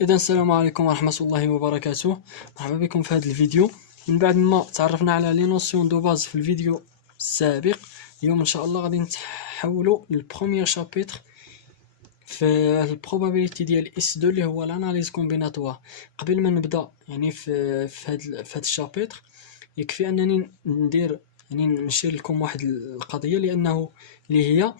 إذا السلام عليكم ورحمة الله وبركاته. مرحبا بكم في هذا الفيديو. من بعد ما تعرفنا على لي نوسيون دو باز في الفيديو السابق، اليوم ان شاء الله غادي نتحولوا للبروميير شابيتر في البروبابيليتي ديال اس 2 اللي هو الاناليز كومبيناتوار. قبل ما نبدا يعني في هذا الشابيتر، يكفي انني نشير لكم واحد القضيه، لانه اللي هي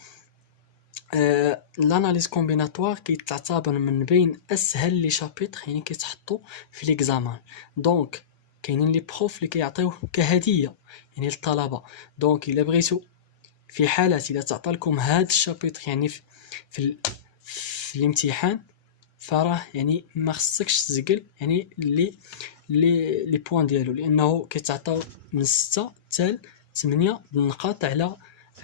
الاناليز كومبيناتوار كيتعتبر من بين اسهل لي شابيتر يعني كيتحطوا في ليكزامان. دونك كاينين لي بروف اللي كيعطيوه كهديه يعني للطلبه. دونك الا بغيتو في حاله الا تعطى لكم هذا الشابيتر يعني في الامتحان، فراه يعني ما خصكش تزقل يعني لي بوين ديالو، لانه كيتعطاو من 6 حتى 8 النقاط على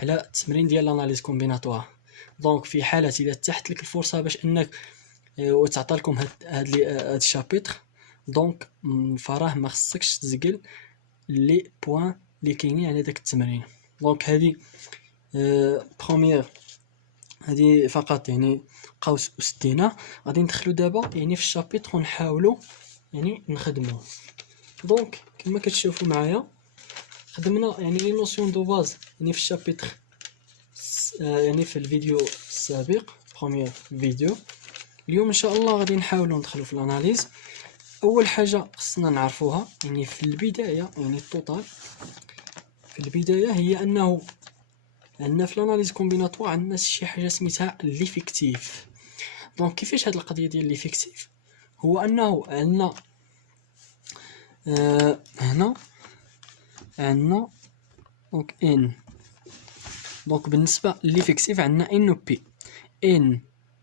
التمرين ديال الاناليز كومبيناتوار. دونك في حاله الا تحت لك الفرصه باش انك وتعطى لكم هاد الشابيتر، دونك فراه ما خصكش تزقل لي بوين اللي كاينين على داك التمرين. دونك هذه بروميير، هذه فقط يعني قوس وسدينا. غادي ندخلو دابا يعني في الشابيتر ونحاولوا يعني نخدموه. دونك كما كتشوفوا معايا خدمنا يعني لي نوسيون دو باز يعني في الشابيتر يعني في الفيديو السابق، بروميير فيديو. اليوم ان شاء الله غادي نحاولوا ندخلوا في الاناليز. اول حاجه خصنا نعرفوها يعني في البدايه، يعني التوتال في البدايه، هي انه عندنا في الاناليز كومبيناتوار عندنا شي حاجه سميتها ليفيكتيف. دونك كيفاش هاد القضيه ديال ليفيكتيف؟ هو انه عندنا هنا عندنا دونك ان. دونك بالنسبه لليفيكتيف عندنا ان و بي. ان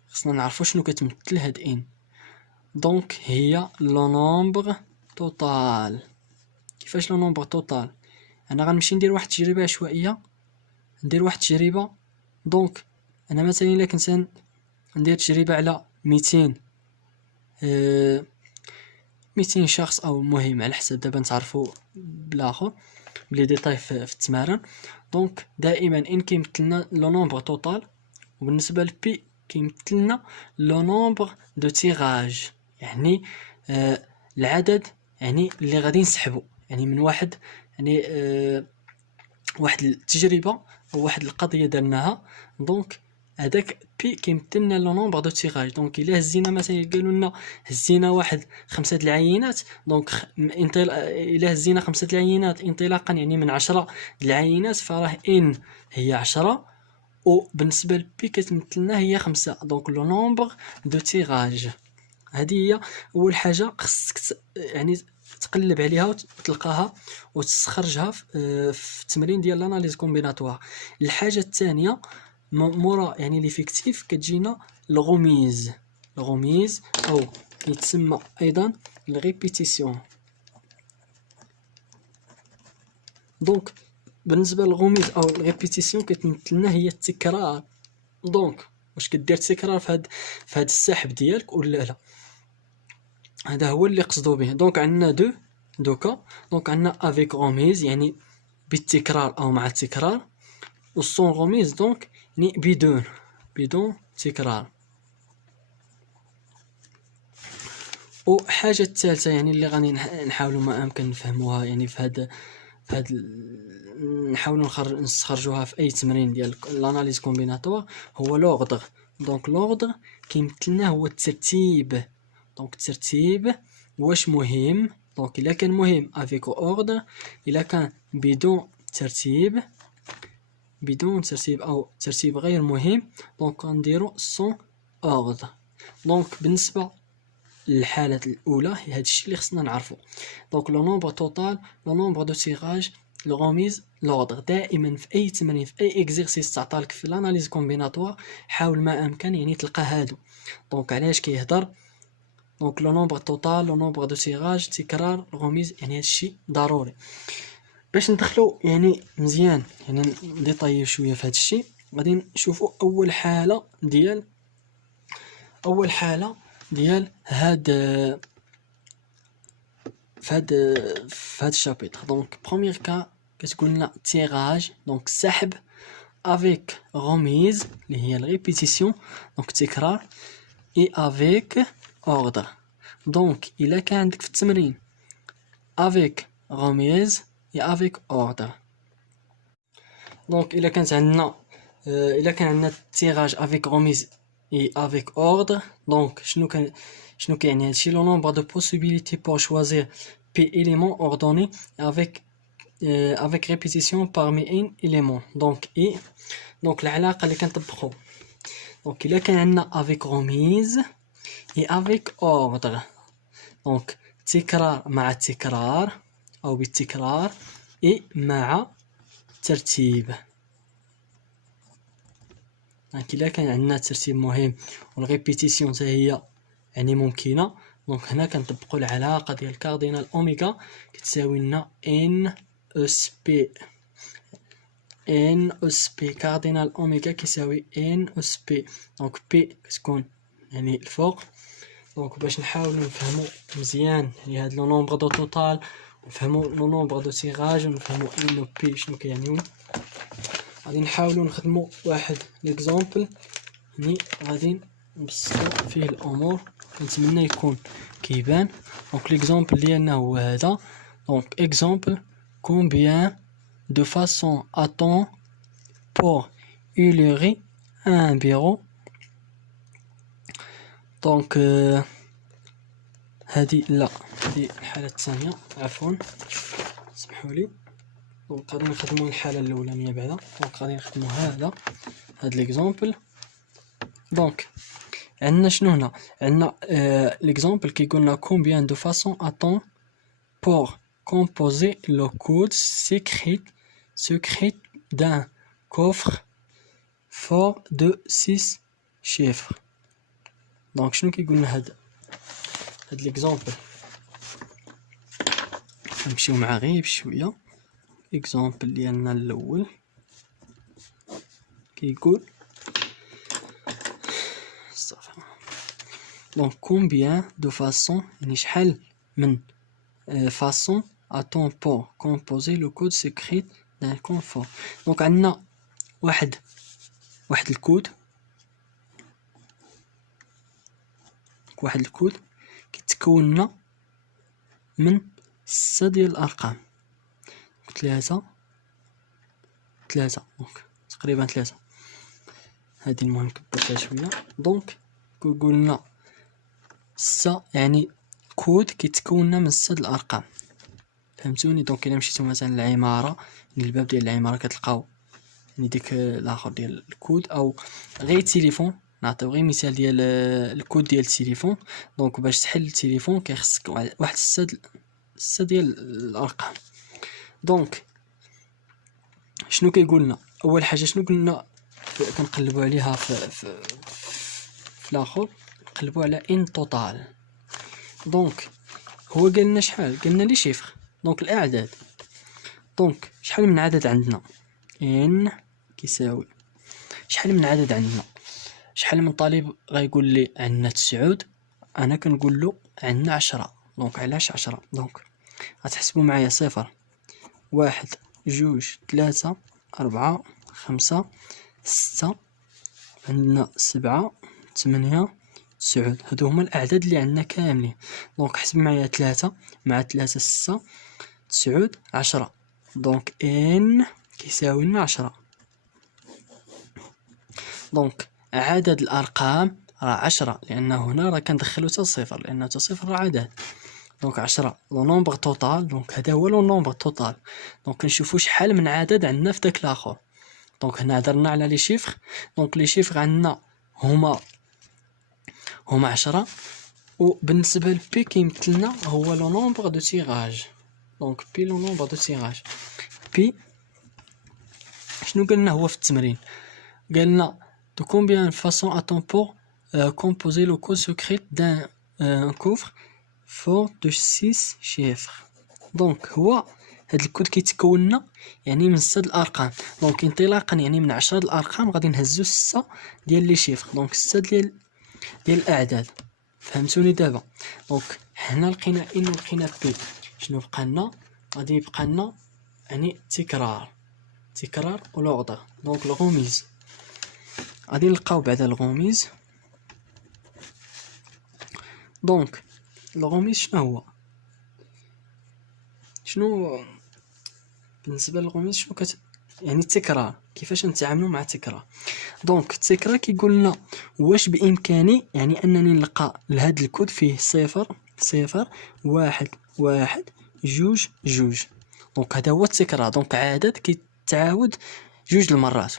خصنا نعرفو شنو كتمثل هاد ان. دونك هي لو نومبر توتال. كيفاش لو نومبر توتال؟ انا غنمشي ندير واحد التجربه عشوائيه، ندير واحد التجربه. دونك انا مثلا الا كنت ندير تجربه على 200 200 شخص، او المهم على حسب دابا نتعرفوا بالاخر بلي ديتاي في التمارين. دونك دائما ان كيمثلنا لو نومبر توتال، وبالنسبه لبي كيمثلنا لو نومبر دو تيراج، يعني العدد يعني اللي غادي نسحبوا يعني من واحد يعني واحد التجربه او واحد القضيه درناها. دونك هذاك بي كيمثلنا لو نومبر دو تيراج. دونك الا هزينا مثلا قالوا لنا هزينا واحد 5 العينات، دونك الا هزينا 5 العينات انطلاقا يعني من 10 العينات، فراه ان هي 10 وبالنسبه لبي كتمثلنا هي 5. دونك لو نومبر دو تيراج. هذه هي اول حاجه خصك يعني تقلب عليها وتلقاها وتستخرجها في التمرين ديال الاناليز كومبيناتوار. الحاجه الثانيه مورا يعني ليفيكتيف كتجينا الغميز. الغميز او يتسمى ايضا الريبيتيسيون. دونك بالنسبه للغميز او الريبيتيسيون كتمثلنا هي التكرار. دونك واش كدير تكرار في هاد السحب ديالك ولا لا؟ هذا هو اللي قصدوا به. دونك عندنا دوكا. دونك عندنا افيك غوميز يعني بالتكرار او مع التكرار، والسون غوميز دونك يعني بدون تكرار. وحاجه الثالثه يعني اللي غادي نحاولوا ما امكن نفهموها يعني في هاد نحاولوا نستخرجوها في اي تمرين ديال الاناليز كومبيناتوار، هو لوردر. دونك لوردر كيمثلنا هو الترتيب. دونك الترتيب واش مهم؟ دونك الا كان مهم افيك اوردر، الا كان بدون ترتيب او ترتيب غير مهم دونك نديرو سون اوردر. دونك بالنسبه للحاله الاولى هذا الشيء اللي خصنا نعرفو. دونك لو نومبر توتال، لو نومبر دو تيراج، لو غوميز، لوردر. دائما في اي تمرين في اي اكزرسيس تعطالك في الاناليز كومبيناتوار حاول ما امكن يعني تلقى هادو. دونك علاش كيهضر؟ دونك لو نومبر توتال، لو نومبر دو تيراج، تكرار، الغميز، يعني هذا الشيء ضروري. باش ندخلو يعني مزيان يعني نديطايو شويه في هذا الشيء، غادي نشوفوا اول حاله ديال هاد في هاد الشابيتر. دونك بروميير كا كتقول لنا تيراج، دونك سحب افيك غوميز اللي هي الريبيتيسيون، دونك تكرار، اي افيك اوردر. دونك الا كان عندك في التمرين افيك غوميز يا افيك اوردر. دونك الا كان عندنا تيراج افيك غوميز اي افيك اوردر، دونك شنو كيعني هادشي؟ لو نومبر دو بوسيبيليتي بور شوازير بي élément ordonné avec répétition parmi n élément. دونك العلاقه اللي كنطبقوا، دونك الا كان عندنا افيك غوميز اي افيك اوردر، دونك تكرار مع التكرار او بالتكرار اي مع ترتيب. دونك الا كان عندنا ترتيب مهم والريبيتيسيون حتى هي يعني ممكنه، دونك هنا كنطبقوا العلاقه ديال كاردينال اوميغا كتساوي لنا ان اس بي. ان اس بي كاردينال اوميغا كيساوي ان اس بي. دونك بي كتكون يعني الفوق. دونك باش نحاولوا نفهموا مزيان يعني هاد لو نومبر دو توتال، نفهموا لو نومبر دو تيراج، ونفهموا ان و بي شنو كيعنيو، غادي نحاولوا نخدموا واحد ليكزامبل يعني غادي نبسطوا فيه الامور، نتمنى يكون كيبان. دونك ليكزامبل ديالنا هو هذا. دونك اكزامبل combien de façons a-t-on pour illustrer un bureau. دونك هذه الحالة الثانية، عفوا سمحوا لي. دونك غادي نخدموا الحالة الأولانية بعدا. دونك غادي نخدموا هاد ليكزامبل. دونك عندنا شنو هنا؟ عندنا ليكزامبل كيقول لنا combien de façons a-t-on pour composer le code secret d'un coffre fort de 6 chiffres. دونك شنو كيقول لنا هاد ليكزامبل؟ نمشيو معاه غير بشويه. اكزامبل ديالنا الاول كيقول دونك combien de façons يعني شحال من façon a-t-on pour composer le code secret d'un coffre. دونك عندنا واحد الكود، كيتكون لنا من 6 ديال الارقام، 3 دونك تقريبا 3. هذه المهم كبرتها شويه. دونك كيقول لنا 6 يعني كود كيتكون لنا من 6 الارقام، فهمتوني؟ دونك الا مشيتو مثلا للعماره، الباب ديال العماره كتلقاو يعني ديك الاخر ديال الكود، او غير تليفون، نعطيو غير مثال ديال الكود ديال التليفون. دونك باش تحل التليفون كيخصك واحد 6 ديال الارقام. دونك شنو كيقول لنا؟ اول حاجه شنو قلنا كنقلبوا عليها في الاخر، نقلبوا على ان توتال. دونك هو قال لنا شحال؟ قال لنا لي شيفر، دونك الاعداد. دونك شحال من عدد عندنا؟ ان كيساوي شحال من عدد عندنا؟ شحال من طالب غيقول لي عندنا 9، انا كنقول له عندنا 10. دونك علاش 10؟ دونك غتحسبوا معايا 0 1 2 3 4 5 6، عندنا 7 8 9. هادو هما الاعداد اللي عندنا كاملين. دونك حسب معايا 3 مع 3 6 9 10. دونك ان كيساوي لنا 10. دونك عدد الارقام راه 10، لان هنا راه كندخلو حتى صفر، لان حتى صفر راه عدد. دونك 10 لو نومبر توتال. دونك هذا هو لو نومبر توتال. دونك كنشوفوا شحال من عدد عندنا في داك الاخر. دونك هنا هضرنا على لي شيفر. دونك لي شيفر عندنا هما 10، وبالنسبه لبي كيمثلنا هو لو نومبر دو تيراج. دونك بي لو نومبر دو تيراج. بي شنو قلنا هو في التمرين؟ قالنا de combien de façons a-t-on pour composer le code secret d'un coffre fort de 6 chiffres. دونك هو هاد الكود كيتكون لنا يعني من 6 الارقام. دونك انطلاقا يعني من 10 الارقام غادي نهزو 6 ديال لي شيفر. دونك 6 ديال الاعداد، فهمتوني دابا؟ دونك حنا لقينا ان ولقينا بي، شنو بقى لنا؟ غادي يبقى لنا يعني تكرار ولوغدر. دونك الغوميز غادي نلقاو بعدا الغوميز. دونك الغوميز شنو هو؟ شنو بالنسبه للغوميز شنو يعني التكرار، كيفاش نتعاملوا مع التكرار؟ دونك التكرار كيقول لنا واش بامكاني يعني انني نلقى لهاد الكود فيه 0 0 1 1 جوج جوج. دونك هذا هو التكرار، دونك عدد كيتعاود جوج المرات.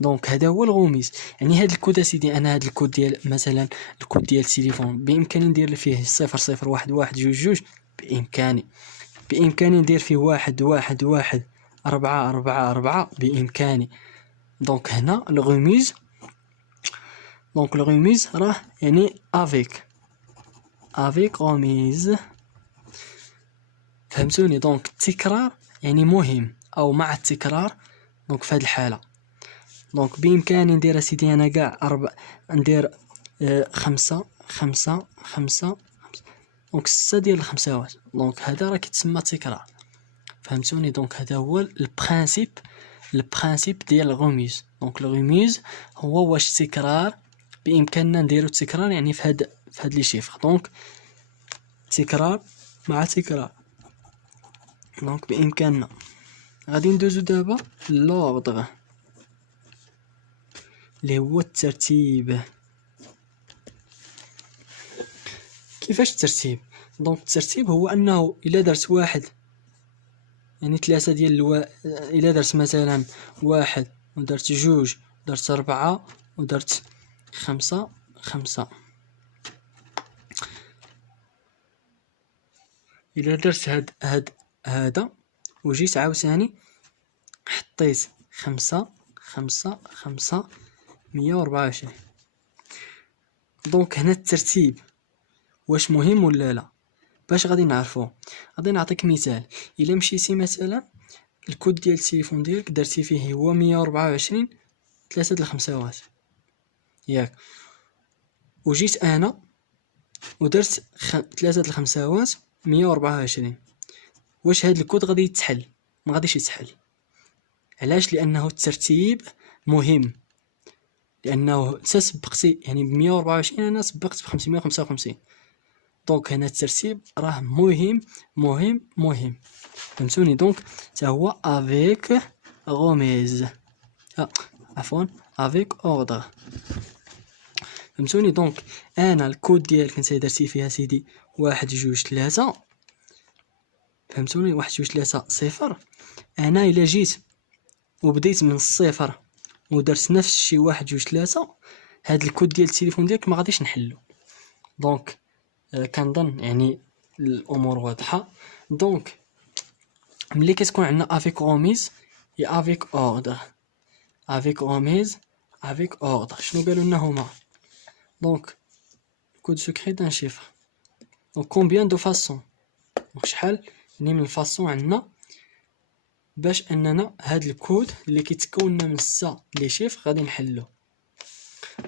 دونك هذا هو الغوميز. يعني هاد الكود اسيدي، انا هاد الكود ديال مثلا الكود ديال التليفون بامكاني ندير فيه 0 0 1 1 جوج جوج، بامكاني ندير فيه 1 1 1 4 4 4 بامكاني. دونك هنا الغوميز، دونك الغوميز راه يعني افيك غوميز، فهمتوني؟ دونك التكرار يعني مهم او مع التكرار. دونك في هذه الحاله دونك بامكاني ندير اسيدي انا كاع ندير 5 5 5 دونك 6 ديال الخمساوات. دونك هذا راه كيتسمى تكرار، فهمتوني؟ دونك هذا هو البرانسيپ ديال الغوميز. دونك الغوميز هو واش التكرار بامكاننا نديرو التكرار يعني في هاد لي شيفر. دونك تكرار مع تكرار، دونك بامكاننا. غادي ندوزو دابا لوردغ اللي هو الترتيب. كيفاش الترتيب؟ دونك الترتيب هو انه الا درت واحد يعني 3 ديال الا درت مثلا 1 ودرت 2 درت 4 ودرت 5 5. الا درت هذا وجيت عاوتاني حطيت 5 5 5 124. دونك هنا الترتيب واش مهم ولا لا؟ باش غادي نعرفوه، غادي نعطيك مثال. الا مشيتي مثلا الكود ديال التليفون ديالك درتي فيه هو 124 3 د الخمساوات ياك، وجيت انا ودرت 3 د الخمساوات 124، واش هاد الكود غادي يتحل؟ ما غاديش يتحل. علاش؟ لانه الترتيب مهم، لانه انت سبقتي يعني ب 124 انا سبقت ب 555. دونك هنا الترتيب راه مهم، فهمتوني؟ دونك حتى هو افيك غوميز، عفوا افيك اوردر، فهمتوني؟ دونك انا الكود ديالك انت درتي فيها سيدي 1 2 3، فهمتوني؟ 1 2 3 0. انا الا جيت وبديت من الصفر ودرت نفس الشيء 1 2 3، هاد الكود ديال التليفون ديالك ما غاديش نحلو. دونك كنظن يعني الامور واضحه. دونك ملي كتكون عندنا افيك غوميز يا افيك اوردر، افيك غوميز افيك اوردر، شنو قالوا لنا هما؟ دونك كود سكري دان شيفر. دونك كومبيان دو فاسون، دونك شحال يعني من الفاسون عندنا باش اننا هاد الكود اللي كيتكون من 6 لي شيفر غادي نحلو.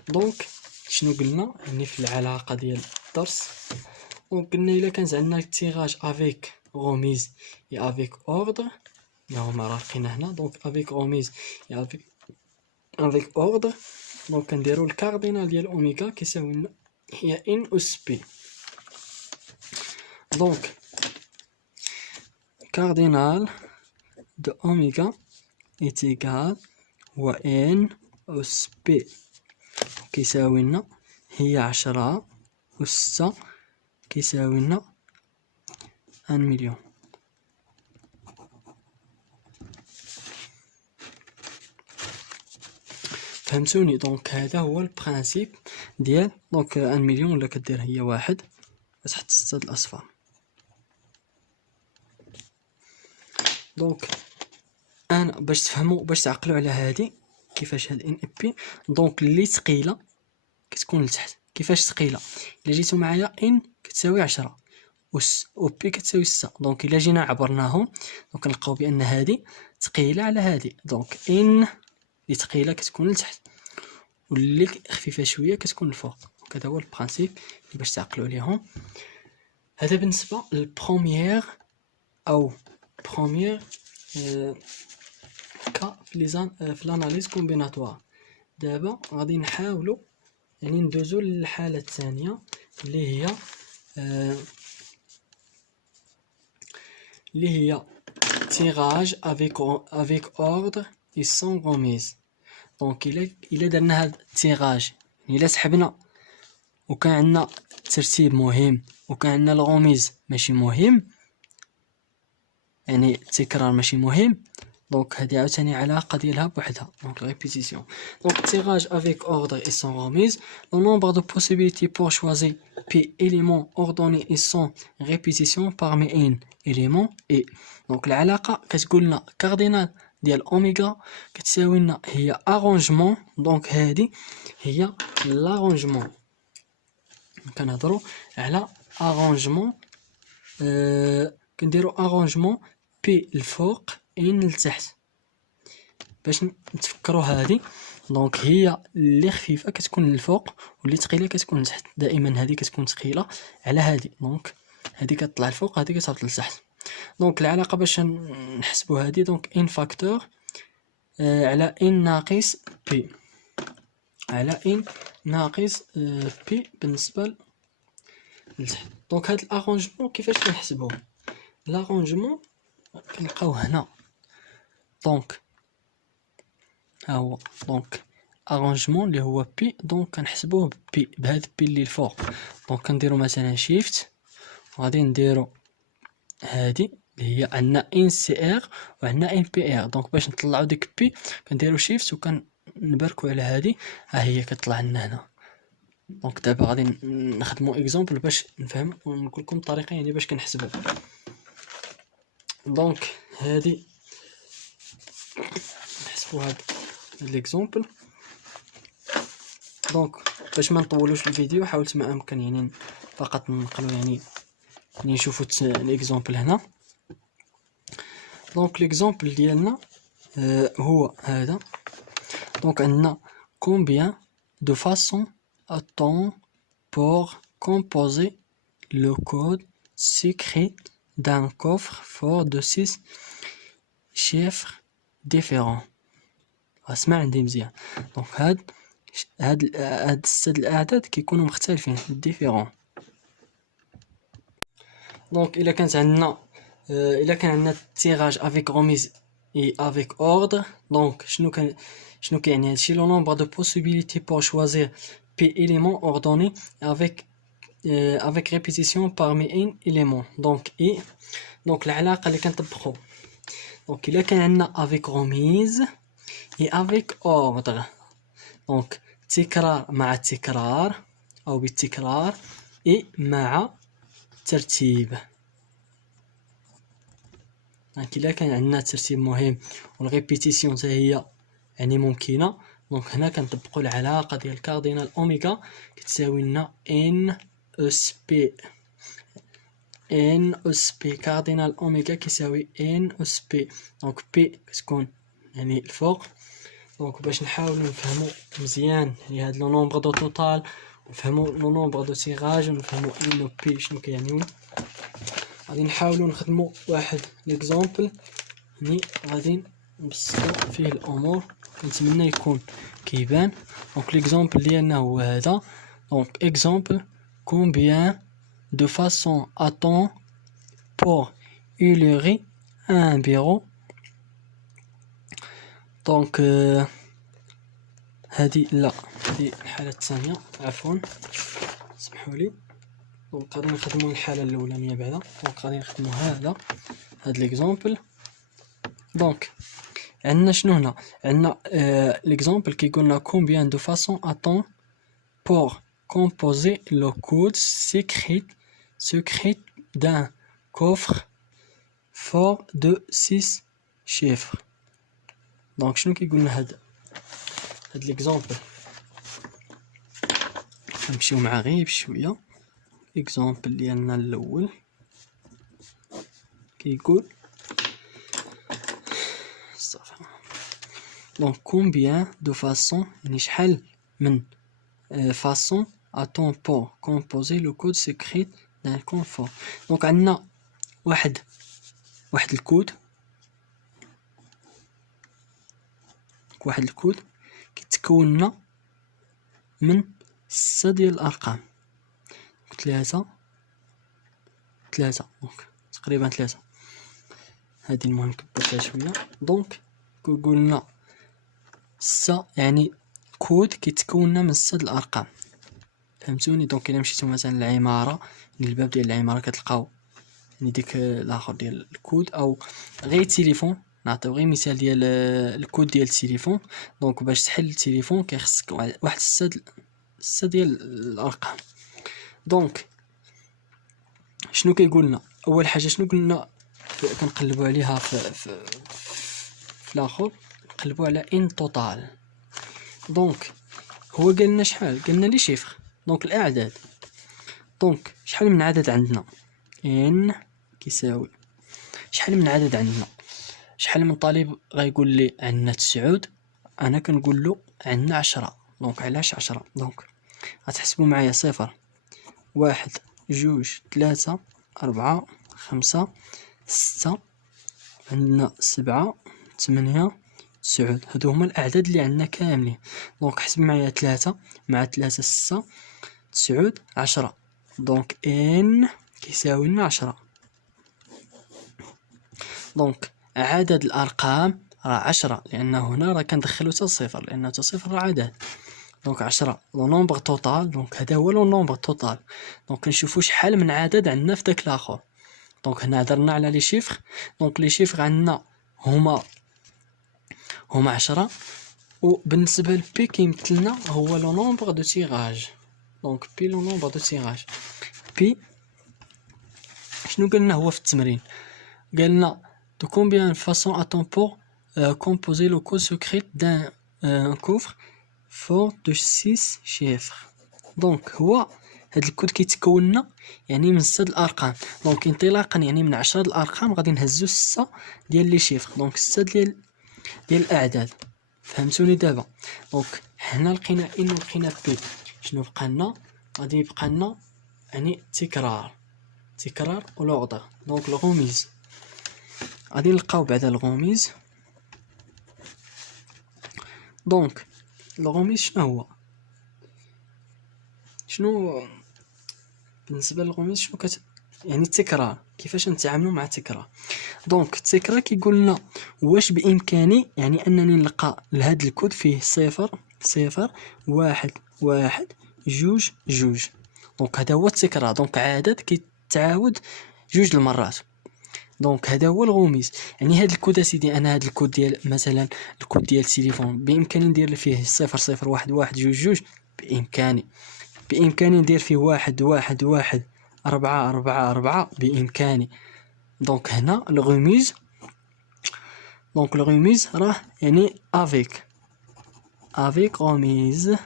دونك شنو قلنا يعني في العلاقه ديال الدرس؟ دونك قلنا الا كانت عندنا التيراج افيك غوميز يا افيك اوردر اللي هما راه لقينا هنا. دونك افيك غوميز يا افيك اوردر، دونك كنديرو الكاردينال ديال اوميغا كيساوي لنا هي ان اس بي. دونك كاردينال de oméga est égal و n أس بي كيساوي لنا هي 10 أس 6 كيساوي لنا 1 مليون. فهمتوني؟ دونك هذا هو البرانسيپ ديال دونك 1 مليون ولا كدير هي 1 تحت 6 د الأصفار. دونك انا باش تفهموا باش تعقلوا على هذه كيفاش هاد ان بي. دونك اللي ثقيله كتكون لتحت. كيفاش ثقيله؟ الا جيتو معايا ان كتساوي 10 و بي كتساوي 6. دونك الا جينا عبرناهم دونك نلقاو بان هذه ثقيله على هذه. دونك ان اللي ثقيله كتكون لتحت واللي خفيفه شويه كتكون الفوق. دونك هذا هو البرانسيپ باش تعقلوا عليهم. هذا بالنسبه للبروميير او بروميير كا في لاناليز كومبيناتوار. دابا غادي نحاولوا يعني ندوزو للحاله الثانيه اللي هي tirage avec ordre et sans remise. دونك الا درنا هاد التيراج، الا سحبنا وكان عندنا ترتيب مهم وكان عندنا الغوميز ماشي مهم، يعني التكرار ماشي مهم، دونك هادي عاوتاني علاقه ديالها بوحدها. دونك ريبيتيسيون. دونك tirage avec ordre et sans remise. Le nombre de possibilités pour choisir p éléments ordonnés et sans répétition parmi n élément et. دونك العلاقه كتقول لنا كاردينال ديال اوميغا كتساوي لنا هي ارونجمون. دونك هادي هي لارونجمون. كنهضروا على ارونجمون، كنديروا ارونجمون بي الفوق ان لتحت باش نتفكروا هذه. دونك هي اللي خفيفه كتكون للفوق واللي ثقيله كتكون لتحت. دائما هذه كتكون ثقيله على هذه، دونك هذه كتطلع الفوق هذه كتهبط لتحت. دونك العلاقه باش نحسبوا هذه، دونك ان فاكتور على ان ناقص بي على ان ناقص بي بالنسبه لتحت. دونك هاد الارونجمون كيفاش كنحسبوه؟ لارونجمون كنلقاو هنا، دونك ها هو دونك ارونجمون اللي هو بي، دونك كنحسبوه بي بهاد بي اللي الفوق. دونك كنديرو مثلا شيفت وغادي نديرو هادي اللي هي عندنا ان سي ار وعندنا ان بي ار. دونك باش نطلعو ديك بي كنديرو شيفت وكنبركو على هادي، ها هي كتطلع لنا هنا. دونك دابا غادي نخدمو اكزامبل باش نفهم ونقول لكم الطريقه يعني باش كنحسبو. دونك هادي نحسبو هاد ليكزامبل. دونك باش ما نطولوش الفيديو حاولت ما امكن يعني فقط نقلو يعني نشوفو الاكزامبل هنا. دونك ليكزامبل ديالنا هو هذا. دونك عندنا combien de façons a-t-on pour composer le code secret d'un coffre fort de 6 chiffres différents. اسمع عندي مزيان. دونك هاد السد الاعداد كيكونوا مختلفين ديفيرون. دونك الا كان عندنا تيراج افيك روميز اي افيك اوردر، دونك شنو كيعني هادشي؟ لو نومبر دو بوسيبيليتي بور شوازير بي إليمون اوردوني افيك ريبيتيسيون بارمي ان إليمون. دونك دونك العلاقه اللي كنطبقوا، دونك الا كان عندنا افيك روميز اي افيك اوردر، دونك تكرار مع التكرار او بالتكرار اي مع ترتيب. دونك الا كان عندنا ترتيب مهم والريبيتيسيون حتى هي يعني ممكنه، دونك هنا كنطبقوا العلاقه ديال كاردينال اوميغا كتساوي لنا ان اس بي. ان اس بي كاردينال اوميغا كيساوي ان اس بي. دونك بي كتكون يعني الفوق. دونك باش نحاولوا نفهموا مزيان يعني هاد لو نومبر دو توتال ونفهموا لو نومبر دو تيراج ونفهموا ان و بي شنو كيعنيو، غادي نحاولوا نخدموا واحد ليكزامبل يعني غادي نبسطوا فيه الامور، نتمنى يكون كيبان. دونك ليكزامبل ديالنا هو هذا. دونك اكزامبل combien de façons a-t-on pour illustrer un bureau. دونك هذه لا هذه الحالة الثانية، عفوا سمحوا لي. دونك غادي نخدموا الحالة الأولانية بعدا. دونك غادي نخدموا هاد ليكزامبل. دونك عندنا شنو هنا؟ عندنا ليكزامبل كيقول لنا combien de façons a-t-on pour composer le code secret d'un coffre fort de 6 chiffres. دونك شنو كيقول لنا هاد ليكزامبل؟ نمشيو مع غير بشويه. اكزامبل ديالنا الاول كيقول دونك combien de façons يعني شحال من façon a-t-on pour composer le code secret d'un coffre fort. دونك عندنا واحد الكود كيتكون لنا من 6 ديال الارقام. دونك 3 دونك تقريبا 3. هادي المهم كبرتها شويه. دونك قلنا 6 يعني كود كيتكون من 6 الارقام، فهمتوني؟ دونك الا مشيتو مثلا للعماره، الباب ديال العماره كتلقاو يعني ديك الاخر ديال الكود، او غير تليفون، نعطيو غير مثال ديال الكود ديال التليفون. دونك باش تحل التليفون كيخصك واحد 6 ديال الارقام. دونك شنو كيقولنا؟ اول حاجه شنو قلنا كنقلبوا عليها في الاخر، نقلبوا على ان توتال. دونك هو قال لنا شحال؟ قال لنا لي شيفر، دونك الاعداد. دونك شحال من عدد عندنا؟ ان كيساوي شحال من عدد عندنا. شحال من طالب غيقول لي عندنا 9، انا كنقول له عندنا 10. دونك علاش 10؟ دونك غتحسبوا معايا 0 1 2 3 4 5 6، عندنا 7 8 9. هادو هما الاعداد اللي عندنا كاملين. دونك حسب معايا 3 مع 3 6 9 10. دونك ان كيساوي لنا 10. دونك عدد الارقام راه 10، لان هنا راه كندخلو حتى صفر، لان حتى صفر راه عدد. دونك 10 لو نومبر توتال. دونك هذا هو لو نومبر توتال. دونك كنشوفوا شحال من عدد عندنا في داك الاخر. دونك هنا هضرنا على لي شيفر. دونك لي شيفر عندنا هما 10، وبالنسبه لبي كيمثلنا هو لو نومبر دو تيراج. دونك بي لو نومبر دو تيراج. بي شنو قلنا هو في التمرين؟ قالنا de combien de façons a-t-on pour composer le code secret d'un coffre fort de 6 chiffres. دونك هو هاد الكود كيتكون يعني من 6 الارقام. دونك انطلاقا يعني من 10 الارقام غادي نهزو 6 ديال لي شيفر، دونك 6 ديال الاعداد. فهمتوني دابا؟ دونك حنا لقينا ان ولقينا بي، شنو بقى لنا؟ غادي يبقى لنا يعني تكرار ولوغدر. دونك الغوميز غادي نلقاو بعدا الغوميز. دونك الغوميز شنو هو؟ شنو بالنسبه للغوميز شنو يعني التكرار، كيفاش نتعاملوا مع التكرار؟ دونك التكرار كيقول لنا واش بامكاني يعني انني نلقى لهاد الكود فيه 0 0 1 1 2 2. دونك هذا هو التكرار. دونك عدد كيتعاود 2 المرات. دونك هذا هو الغوميز. يعني هاد الكود اسيدي، انا هاد الكود ديال مثلا الكود ديال التليفون بامكاني ندير فيه 0 0 1 1 2 2. بامكاني ندير فيه 1 1 1 4 4 4. بامكاني. دونك هنا الغوميز. دونك الغوميز راه يعني افيك غوميز.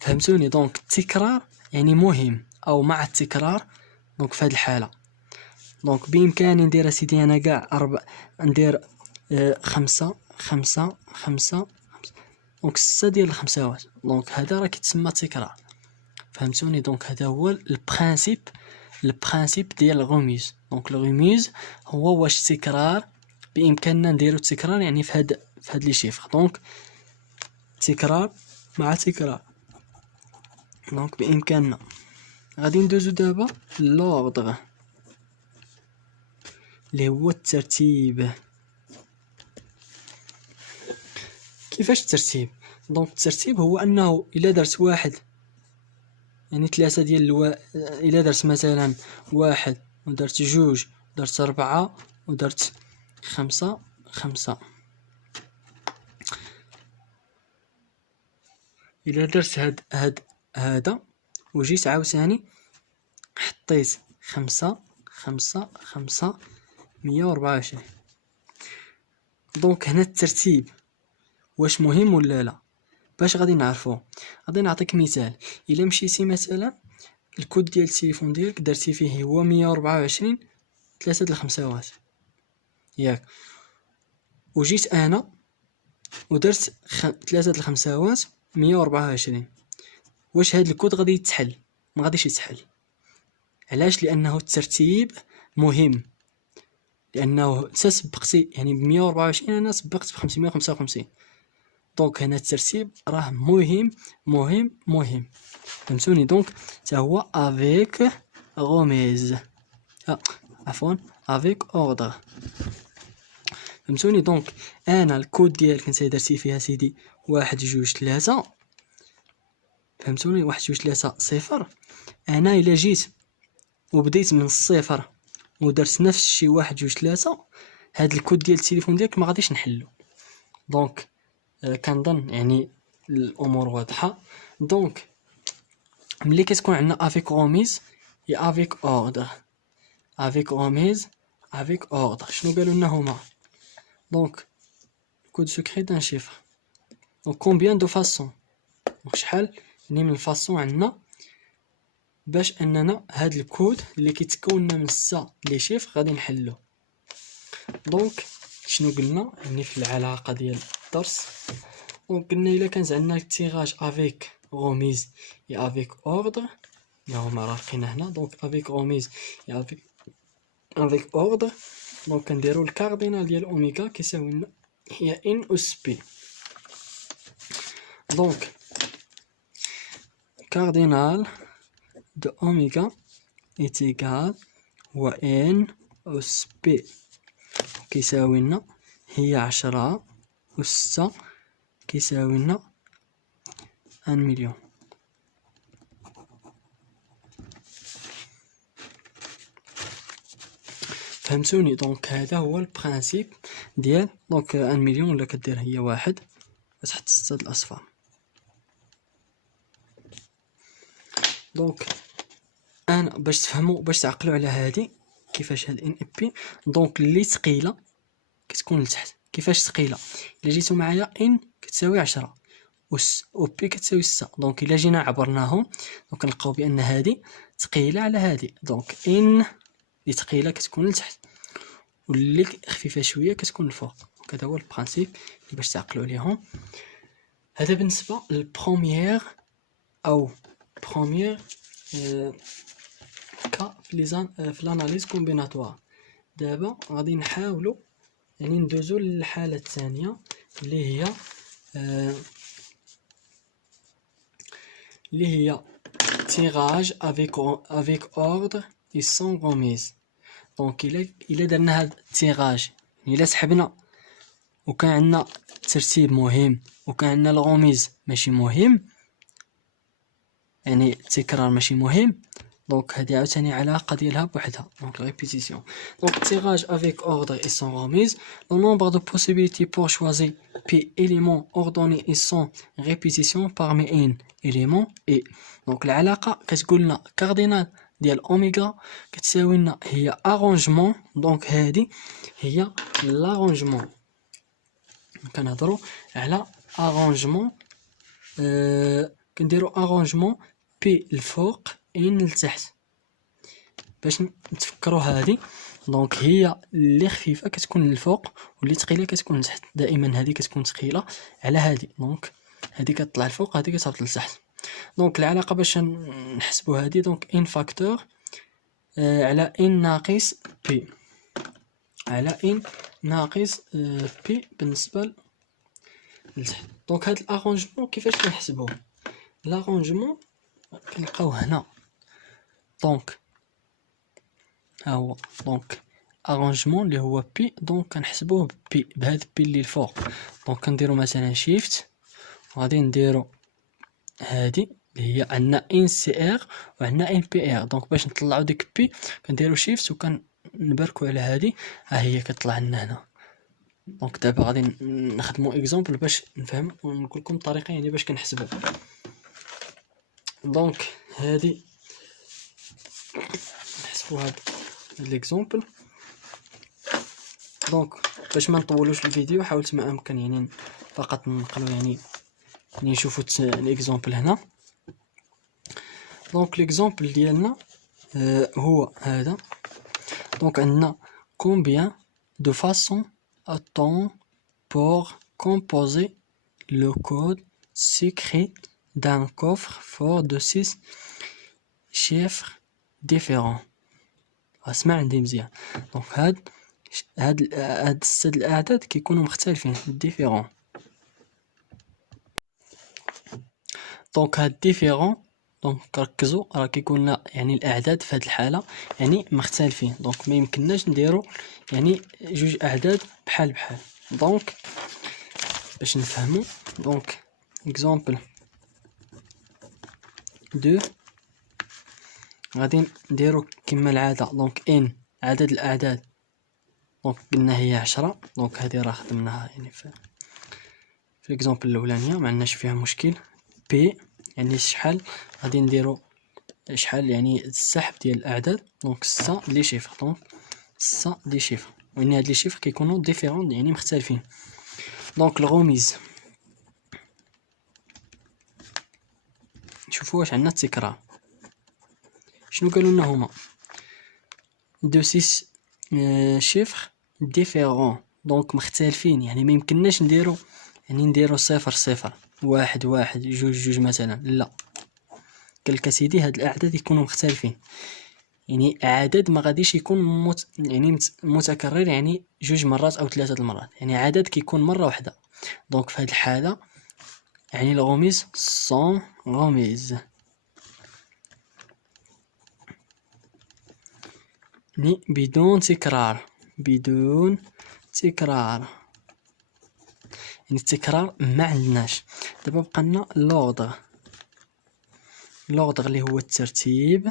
فهمتوني؟ دونك التكرار يعني مهم او مع التكرار. دونك في هذه الحاله دونك بامكاني ندير اسيدي انا كاع ندير 5 5 5. دونك 6 ديال الخمسات. دونك هذا راه كيتسمى تكرار. فهمتوني؟ دونك هذا هو البرانسيپ ديال الغوميز. دونك الغوميز هو واش تكرار بامكاننا نديرو التكرار يعني في هاد لي شيفر. دونك تكرار مع تكرار. دونك بامكاننا. غادي ندوزو دابا لوردر اللي هو الترتيب. كيفاش الترتيب؟ دونك الترتيب هو انه الا درت واحد يعني 3 ديال الا درت مثلا 1 ودرت 2 درت 4 ودرت 5 5. الا درت هذا وجيت عاوتاني حطيت 5 5 5 124. دونك هنا الترتيب واش مهم ولا لا؟ باش غادي نعرفوه؟ غادي نعطيك مثال. الا مشيتي مثلا الكود ديال التليفون ديالك درتي فيه هو 124 3 د الخمسات ياك، وجيت انا ودرت 3 د الخمسات 124. واش هاد الكود غادي يتحل؟ ما غاديش يتحل. علاش؟ لانه الترتيب مهم، لانه انت سبقتي يعني ب 124 انا سبقت ب 555. دونك هنا الترتيب راه مهم مهم مهم، فهمتوني؟ دونك حتى هو افيك غوميز، عفوا افيك اوردر، فهمتوني؟ دونك انا الكود ديالك انت درتي فيها سيدي 1 2 3، فهمتوني؟ 1 2 3 0. انا الا جيت وبديت من الصفر ودرت نفس الشيء 1 2 3، هاد الكود ديال التليفون ديالك ما غاديش نحلو. دونك كنظن يعني الامور واضحه. دونك ملي كتكون عندنا افيك غوميز هي افيك اوردر، افيك غوميز افيك اوردر، شنو قالوا لنا هما؟ دونك كود سكري دان شيفر. دونك كومبيان دو فاسون، دونك شحال يعني من الفاسون عندنا باش اننا هاد الكود اللي كيتكون من 6 لي شيفر غادي نحلو. دونك شنو قلنا يعني في العلاقه ديال الدرس؟ دونك قلنا الا كانت عندنا تيراج افيك غوميز يا افيك اوردر، اللي هما راه لقينا هنا. دونك افيك غوميز يا افيك اوردر، دونك كنديرو الكاردينال ديال اوميغا كيساوي لنا هي ان اس بي. دونك كاردينال دو اوميغا est égal هو ان اس بي كيساوي لنا هي 10 أس 6 كيساوي لنا 1 مليون. فهمتوني؟ دونك هذا هو البرانسيب ديال دونك 1 مليون ولا كدير هي 1 كتحط 6 الاصفار. دونك انا باش تفهموا باش تعقلوا على هذه كيفاش هاد ان بي. دونك اللي ثقيله كتكون لتحت. كيفاش ثقيله؟ الا جيتو معايا ان كتساوي 10 و بي كتساوي 6، دونك الا جينا عبرناهم دونك نلقاو بان هذه ثقيله على هذه. دونك ان اللي ثقيله كتكون لتحت واللي خفيفه شويه كتكون الفوق. دونك هذا هو البرانسيب اللي باش تعقلوا عليهم. هذا بالنسبه للبروميير او بروميير كا في لاناليز كومبيناتوار. دابا غادي نحاولوا يعني ندوزو للحاله الثانيه اللي هي تيراج افيك اوردر اي سون غوميز. دونك الا درنا هاد التيراج يعني الا سحبنا وكان عندنا ترتيب مهم وكان عندنا الغوميز ماشي مهم، يعني التكرار ماشي مهم، دونك هذه عاوتاني علاقه ديالها بوحدها. دونك ريبيتيسيون. دونك tirage avec ordre et sans remise, le nombre de possibilités pour choisir p éléments ordonnés et sans répétition parmi n élément et. دونك العلاقه كتقول لنا كاردينال ديال اوميغا كتساوي لنا هي ارونجمون. دونك هذه هي لارونجمون، كنهضروا على ارونجمون، كنديروا ارونجمون بي الفوق ان لتحت باش نتفكروا هذه. دونك هي اللي خفيفه كتكون للفوق واللي ثقيله كتكون لتحت. دائما هذه كتكون ثقيله على هذه، دونك هذه كتطلع لفوق هذه كتهبط لتحت. دونك العلاقه باش نحسبوا هذه دونك ان فاكتور على ان ناقص بي على ان ناقص بي بالنسبه لتحت. دونك هاد الارونجمون كيفاش كنحسبوه؟ لارونجمون كنلقاوه هنا. دونك ها هو دونك ارونجمون اللي هو بي، دونك كنحسبوه بي بهاد بي اللي الفوق. دونك كنديرو مثلا شيفت وغادي نديرو هادي اللي هي عندنا ان سي ار وعندنا ان بي ار. دونك باش نطلعو ديك بي كنديرو شيفت وكنبركو على هادي، ها هي كتطلع لنا هنا. دونك دابا غادي نخدمو اكزامبل باش نفهم ونقول لكم الطريقه يعني باش كنحسبو. دونك هادي نحسبو هاد ليكزامبل. دونك باش ما نطولوش الفيديو حاولت ما امكن يعني فقط نقلو يعني نشوفوا الاكزامبل هنا. دونك ليكزامبل ديالنا هو هذا. دونك عندنا combien de façons a-t-on pour composer le code secret d'un coffre fort de 6 chiffres différents. اسمع عندي مزيان. دونك هاد 6 الاعداد كيكونوا مختلفين ديفيرون. دونك هاد ديفيرون، دونك ركزوا راه كيكون لنا يعني الاعداد في هاد الحاله يعني مختلفين، دونك ما يمكنناش نديروا يعني جوج اعداد بحال بحال. دونك باش نفهموا، دونك اكزامبل 2 غادي نديرو كما العاده. دونك ان عدد الاعداد دونك قلنا هي 10، دونك هذه راه خدمناها يعني في الاكزامبل الاولانيه ما عندناش فيها مشكل. بي يعني شحال غادي نديرو، شحال يعني السحب ديال الاعداد، دونك 6 لي شيفر، دونك 6 لي شيفر، وان هاد لي شيفر كيكونوا ديفيرون يعني مختلفين. دونك الغوميز نشوفوا واش عندنا التكرار. شنو قالوا لنا هما دو 6 شيفر ديفيرون، دونك مختلفين يعني ما يمكنناش نديرو يعني نديرو 0 0 1 1 جوج جوج مثلا، لا قالك اسيدي هاد الاعداد يكونوا مختلفين، يعني عدد ما غاديش يكون يعني متكرر يعني جوج مرات او ثلاثه المرات، يعني عدد كيكون مره واحده. دونك في هاد الحاله يعني الغوميز سون غوميز يعني بدون تكرار، بدون تكرار، يعني التكرار ما عندناش. دابا بقى لنا لوردر اللي هو الترتيب.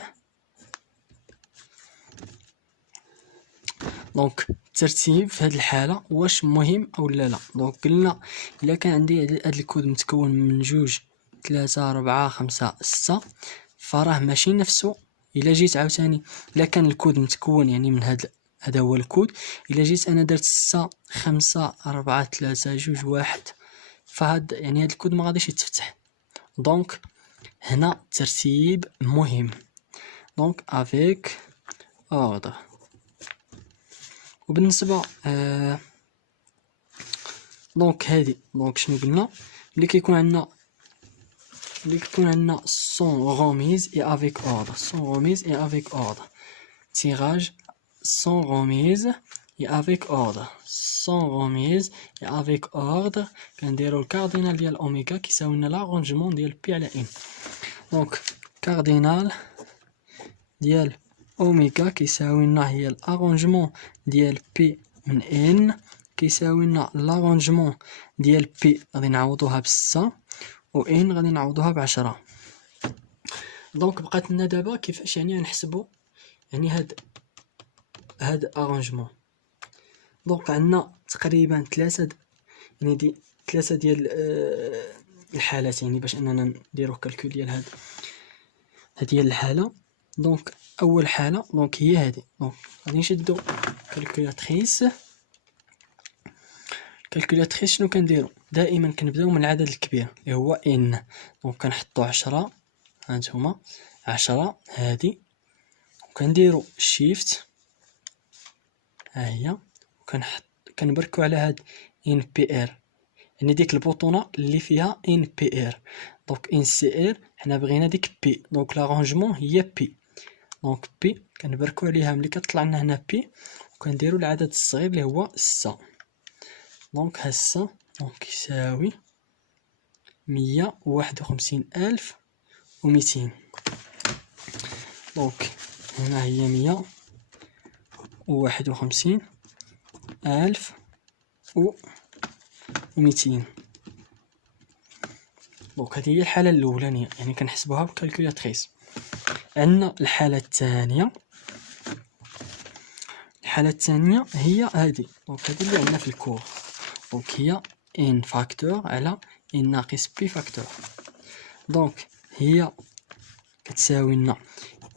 دونك الترتيب في هذه الحاله واش مهم او لا؟ دونك قلنا الا كان عندي هذا الكود متكون من 2 3 4 5 6 فراه ماشي نفسه. الا جيت عاوتاني الا كان الكود متكون يعني من هذا هو الكود، الا جيت انا درت 6 5 4 3 2 1 فهاد يعني هذا الكود ما غاديش يتفتح. دونك هنا الترتيب مهم، دونك افيك اوردر. وبالنسبه دونك هادي دونك شنو قلنا ملي كيكون عندنا سون غوميز اي افيك اوردر، سون غوميز اي افيك اوردر، تيراج سون غوميز اي افيك اوردر، سون غوميز اي افيك اوردر. كنديرو الكاردينال ديال اوميغا كيساوي لنا لاغونجمون ديال بي على ان. دونك كاردينال ديال اوميغا كيساوي لنا هي الارونجمون ديال بي من ان كيساوي لنا لاغونجمون ديال بي غادي نعوضوها بستة و ان غادي نعوضوها بعشرة. دونك بقات لنا دابا كيفاش يعني نحسبو يعني هاد ارونجمون. دونك عندنا تقريبا ثلاثة ديال الحالات يعني باش اننا نديرو كالكول ديال هاد الحالة. دونك اول حالة دونك هي هادي، دونك غادي نشدو كالكولاتريس. شنو كنديرو؟ دائما كنبداو من العدد الكبير اللي هو ان، دونك كنحطو 10 هانتوما 10 هادي، وكنديرو شيفت ها هي، كنبركو على هاد ان بي ار يعني ديك البوطونه اللي فيها ان بي ار. دونك ان سي ار حنا بغينا ديك بي، دونك لارونجمون هي بي، دونك بي كنبركو عليها ملي كتطلع لنا هنا بي، وكنديرو العدد الصغير اللي هو 6. دونك ها 6 دونك يساوي 151200. دونك هنا هي 151200. دونك هذه هي الحالة الأولانية يعني كنحسبوها بكالكولاتريس. عندنا الحالة الثانية، هي هذه، دونك هذه اللي عندنا في الكور، دونك هي ان فاكتور على ان ناقص بي فاكتور. دونك هي كتساوي لنا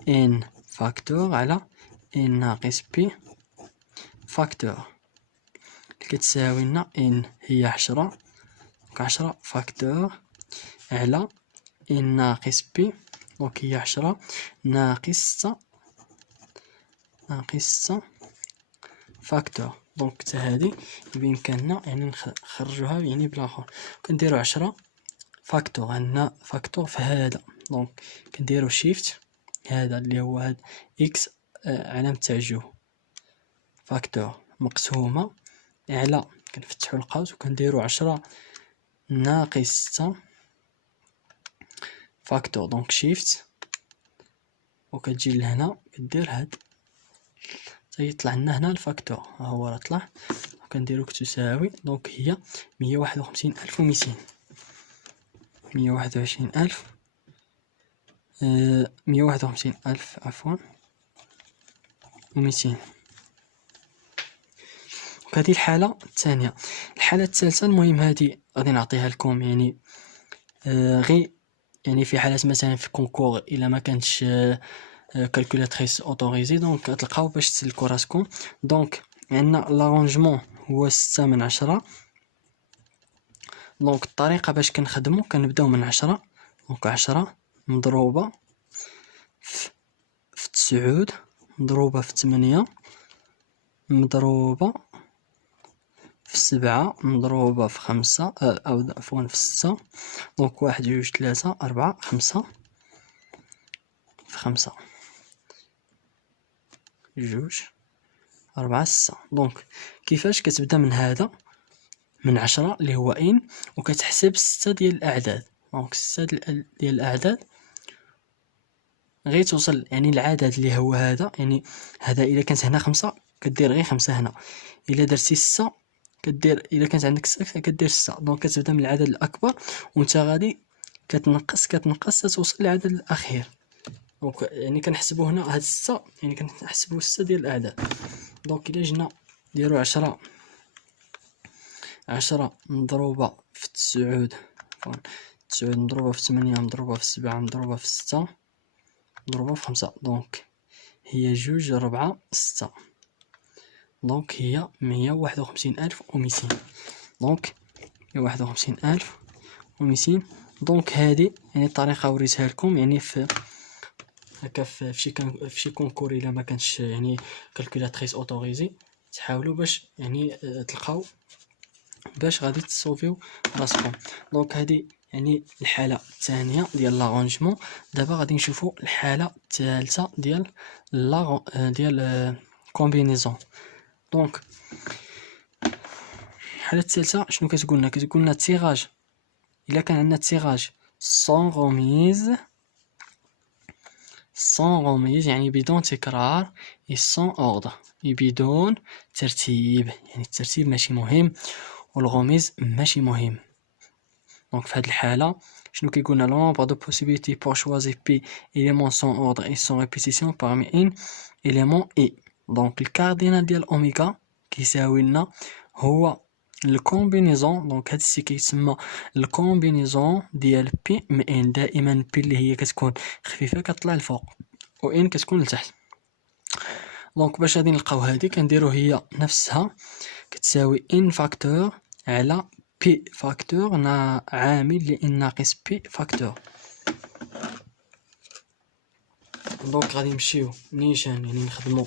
ان فاكتور على ان ناقص بي فاكتور، كتساوي لنا ان هي 10، دونك 10 فاكتور على ان ناقص بي، دونك هي 10 ناقص 6 فاكتور. دونك حتى هادي بإمكاننا يعني نخرجوها يعني بالاخر. كنديرو 10 فاكتور، عندنا فاكتور في هذا، دونك كنديرو شيفت هذا اللي هو هاد اكس علامة تعجب فاكتور مقسومة على، كنفتحو القوس وكنديرو 10 ناقص 6 فاكتور. دونك شيفت وكتجي لهنا كدير هاد تيطلع لنا هنا الفاكتور، ها هو راه طلع، وكنديرو تساوي. دونك هي 151200 121000 151000 عفوا و200. هذه الحالة الثانية. الحالة الثالثة المهم هذه غادي نعطيها لكم يعني غير يعني في حالات مثلا في كونكور الا ما كانتش كالكولاتريس اوتوريزي، دونك غتلقاو باش تسلكو راسكم. دونك عندنا لارونجمون هو 6/10. دونك الطريقة باش كنخدمو كنبداو من 10. دونك 10 مضروبة في 9 مضروبة في 8 مضروبة في 7 مضروبة في 5 أو عفوا في 6. دونك 1 2 3 4 5 في 5 2 4 6. دونك كيفاش كتبدا من هذا من 10 اللي هو ان، وكتحسب 6 ديال الأعداد. دونك 6 ديال الأعداد غير توصل يعني العدد اللي هو هذا، يعني هذا إلا كانت هنا 5 كدير غير 5 هنا، إلا درتي 6 كدير، إلا كانت عندك 6 كدير 6. دونك كتبدا من العدد الأكبر وانت غادي كتنقص توصل للعدد الأخير. دونك يعني كنحسبو هنا هاد 6، يعني كنحسبو 6 ديال الأعداد. دونك إلا جينا نديرو 10 مضروبة في 9 9 مضروبة في 8 مضروبة في 7 مضروبة في 6 مضروبة في 5. دونك هي 2 4 6. دونك هي 151200. دونك 151200. دونك هذه يعني الطريقة وريتها لكم يعني في هكا في شي كونكور الا ما كانش يعني كالكولاتريس اوتوريزي، تحاولوا باش يعني تلقاو باش غادي تصوفيو راسكم. دونك هذه يعني الحالة الثانية ديال لارونجمون. دابا غادي نشوفوا الحالة الثالثة ديال كومبينيزون. دونك الحالة الثالثة شنو كتقولنا تيراج. إلا كان عندنا تيراج سون غوميز يعني بدون تكرار، سون اوردر بدون ترتيب، يعني الترتيب ماشي مهم والغوميز ماشي مهم. دونك في هذه الحالة شنو كيقولنا لو نومبر دو بوسيبيليتي بور شوازي بي إليمون سون اوردر اي سون ريبيتيسيون بارمي ان إليمون اي. دونك الكاردينال ديال اوميغا كيساوي لنا هو الكومبينيزون. دونك هاد الشيء كيتسمى الكومبينيزون ديال بي م ان. دائما بي اللي هي كتكون خفيفه كتطلع الفوق و ان كتكون لتحت. دونك باش غادي نلقاو هادي كنديرو هي نفسها كتساوي ان فاكتور على بي فاكتور عامل لان ناقص بي فاكتور. دونك غادي نمشيو نيشان يعني نخدمو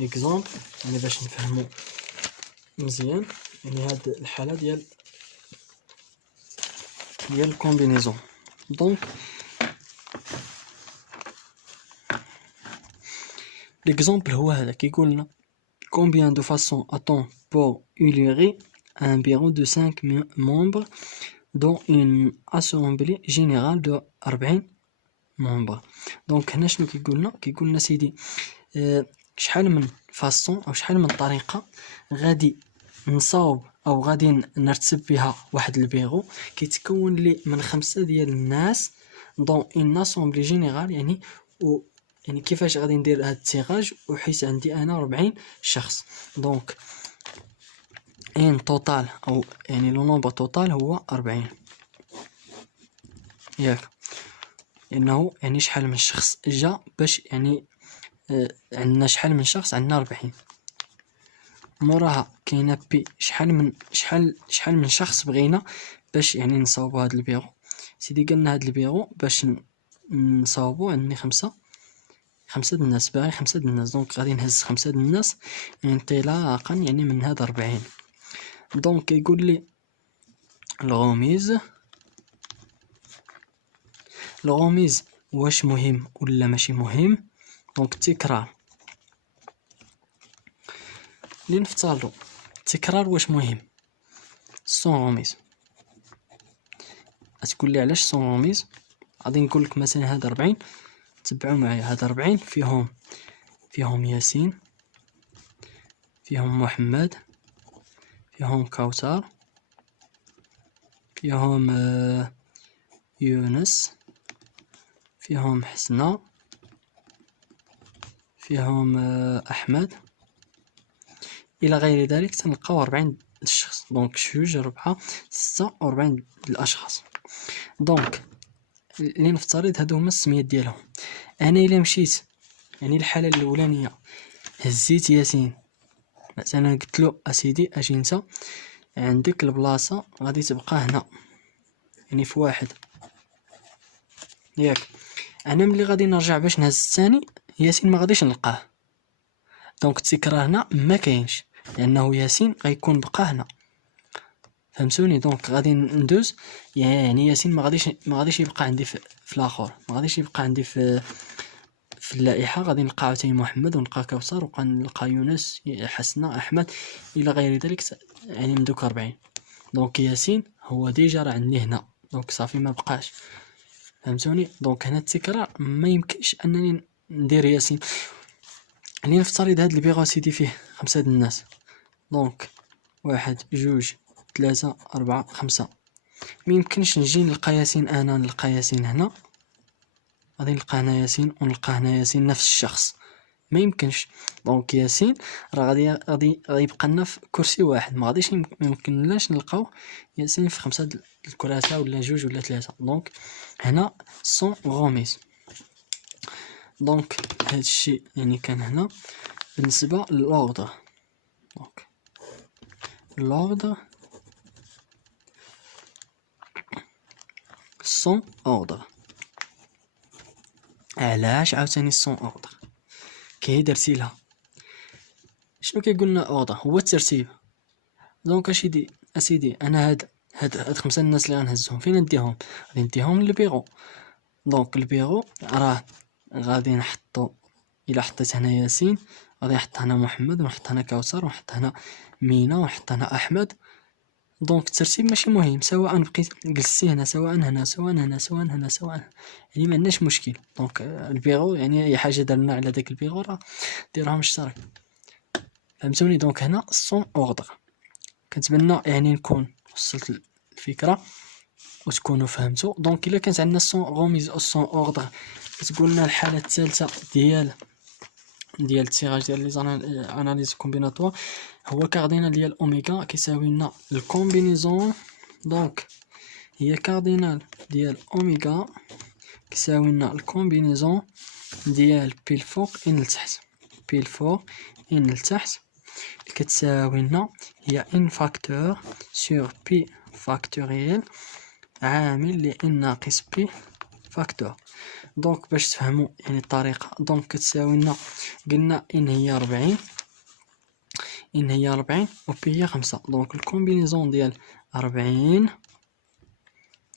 اكزامبل يعني باش نفهمو مزيان يعني هاد الحالة ديال الكومبينيزون. دونك l'exemple هو هذا كيقول لنا combien de façons a-t-on pour illustrer un bureau de 5 membres dans une assemblée générale de 40 membres. دونك هنا شنو كيقول لنا سيدي شحال من فاصون او شحال من طريقه غادي نصاوب او غادي نرتب بها واحد البيرو كيتكون لي من 5 ديال الناس دون ان اسامبلي جينيرال. يعني يعني كيفاش غادي ندير هاد التيراج وحيت عندي انا 40 شخص. دونك ان توتال او يعني لو نومبر توتال هو 40 ياك، لانه يعني شحال من شخص جا باش يعني عندنا شحال من شخص عندنا 40. موراها كاينه بي شحال من شخص بغينا باش يعني نصاوبو هاد البيرو. سيدي قالنا هاد البيرو باش نصاوبو عندي 5 د الناس، باغي 5 د الناس. دونك غادي نهز 5 د الناس انطلاقا يعني من هاد 40. دونك كيقول لي الغوميز واش مهم ولا ماشي مهم. دونك التكرار اللي نفترضوا التكرار واش مهم. سون غوميز تقول لي علاش سون غوميز. غادي نقول لك مثلا هاد 40 تبعوا معايا، هاد 40 فيهم ياسين، فيهم محمد، فيهم كوثر، فيهم يونس، فيهم حسنة، فيهم أحمد، إلى غير ذلك. تنلقاو 40 الشخص. دونك 2 4 46 الأشخاص. دونك لنفترض هادو هما السميات ديالهم. أنا إلا مشيت يعني الحالة الأولانية هزيت ياسين مثلا، قلتلو أسيدي أجي نتا عندك البلاصة غادي تبقى هنا، يعني في 1 ياك. أنا ملي غادي نرجع باش نهز الثاني ياسين ما غاديش نلقاه، دونك التكرار هنا ما كاينش لأنه ياسين غيكون بقى هنا، فهمتوني؟ دونك غادي ندوز، يعني ياسين ما غاديش يبقى عندي في الاخر، ما غاديش يبقى عندي في اللائحه. غادي نلقى عاوتاني محمد، ونلقى كوثر، ونلقى يونس، حسنة، احمد، الى غير ذلك، يعني من دوك 40. دونك ياسين هو ديجا راه عندي هنا، دونك صافي ما بقاش، فهمتوني؟ دونك هنا التكرار ما يمكنش انني ندير ياسين. يعني نفترض هاد البيغو سيدي فيه 5 د الناس، دونك 1 2 3 4 5. ما يمكنش نجي نلقى ياسين، انا نلقى ياسين هنا، غادي نلقى هنا ياسين، ونلقى هنا ياسين نفس الشخص، ما يمكنش. دونك ياسين راه غادي يبقى لنا في كرسي واحد، ما غاديش يمكنناش نلقاو ياسين في 5 الكراسي ولا 2 ولا 3. دونك هنا سون غوميز. دونك هاد الشيء يعني كان هنا بالنسبه للوردر. دونك l'ordre sans ordre. علاش عاوتاني السون اوردر؟ كاين ترتيلها. شنو كيقولنا اوردر؟ هو الترتيب. دونك اسيدي انا هاد 5 الناس اللي غنهزهم فين نديهم؟ غادي نديهم للبيرو. دونك البيرو راه غادي نحطو، الا حطيت هنا ياسين غادي نحط هنا محمد، ونحط هنا كوثر، ونحط هنا مينا، ونحط هنا احمد. دونك الترتيب ماشي مهم، سواء بقيت جلستي هنا، سواء هنا، سواء هنا، سواء هنا، سواء، يعني ما عندناش مشكل. دونك البيرو يعني اي حاجه درنا على داك البيرو راه ديرها مشترك، فهمتوني؟ دونك هنا سون اوردر. كنتمنى يعني نكون وصلت الفكره وتكونوا فهمتوا. دونك الا كانت عندنا سون غوميز او سون اوردر، كتقول لنا الحاله الثالثه ديال التيراج ديال لي اناليز كومبيناتوار، هو كاردينال ديال اوميغا كيساوي لنا الكومبينيزون. دونك هي كاردينال ديال اوميغا كيساوي لنا الكومبينيزون ديال بي الفوق ان لتحت، بي الفوق ان لتحت، كتساوي لنا هي ان فاكتور سور بي فاكتوريال عامل ل ان ناقص بي فاكتور. دونك باش تفهموا يعني الطريقه، دونك كتساوي لنا، قلنا ان هي 40، ان هي 40 و بي هي 5. دونك الكومبينيزون ديال 40،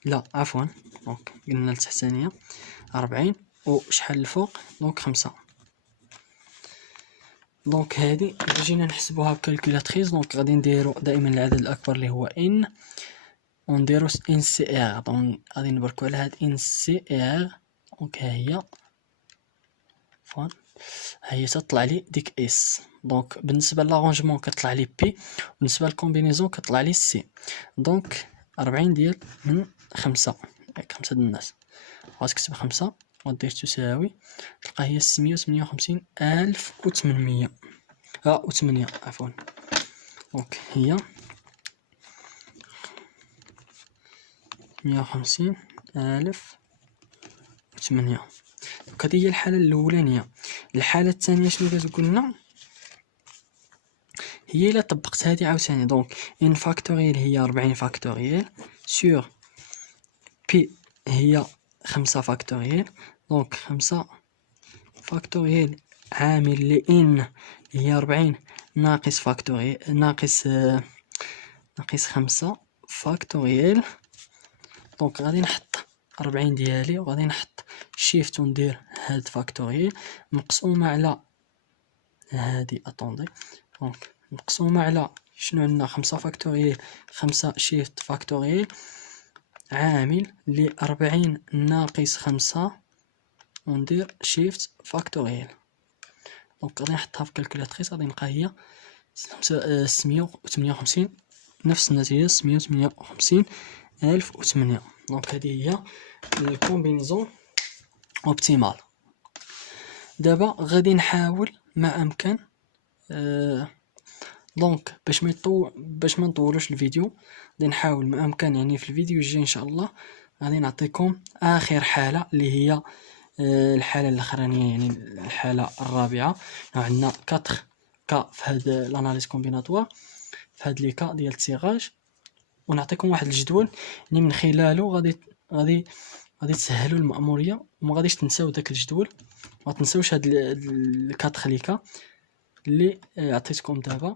لا عفوا، دونك قلنا التحتانيه 40 وشحال الفوق، دونك 5. دونك هادي جينا نحسبوها بكالكولاتريس. دونك غادي نديرو دائما العدد الاكبر اللي هو ان، ونديرو ان سي ار. دونك غادي نبركو على هاد ان سي ار. دونك ها هي فون، ها هي تطلع لي ديك اس. دونك بالنسبه لارونجمون كطلع لي بي، بالنسبه للكومبينيزون كطلع لي سي. دونك 40 ديال من 5، ياك 5 د الناس، غتكتب 5 ودير تساوي، تلقى هي 658,800 و8 عفوا. دونك هي 150,008. دونك هذه هي الحالة الأولانية. الحالة الثانية شنو كتقول لنا؟ هي إلا طبقت هذه عاوتاني، دونك ان فاكتوريال هي 40 فاكتوريال سور بي هي 5 فاكتوريال. دونك 5 فاكتوريال عامل لإن هي 40 ناقص فاكتوريال ناقص 5 فاكتوريال. دونك غادي نحط 40 ديالي، وغادي نحط شيفت وندير هاد فاكتوريال مقسومة على هادي، اتوندي، دونك مقسومة على شنو عندنا؟ 5 فاكتوريال 5 شيفت فاكتوريال عامل ل40 ناقص 5 وندير شيفت فاكتوريال. دونك غادي نحطها في الكالكولاتريس، غادي نلقى هي 658 نفس النتيجة 658,008. دونك هذه هي الكومبينيزون اوبتيمال. دابا غادي نحاول ما امكن دونك باش ما نطولوش الفيديو، غادي نحاول ما امكن يعني في الفيديو الجاي ان شاء الله غادي نعطيكم اخر حالة اللي هي الحالة الاخرانية، يعني الحالة الرابعة. عندنا 4 كا في هذا الاناليز كومبيناتوار، في هاد لي كا ديال التيغاج، ونعطيكم واحد الجدول اللي من خلاله غادي تسهلوا المأمورية، وما غاديش تنساو داك الجدول، ما تنساوش هاد الكاتر لي كا اللي عطيتكم دابا.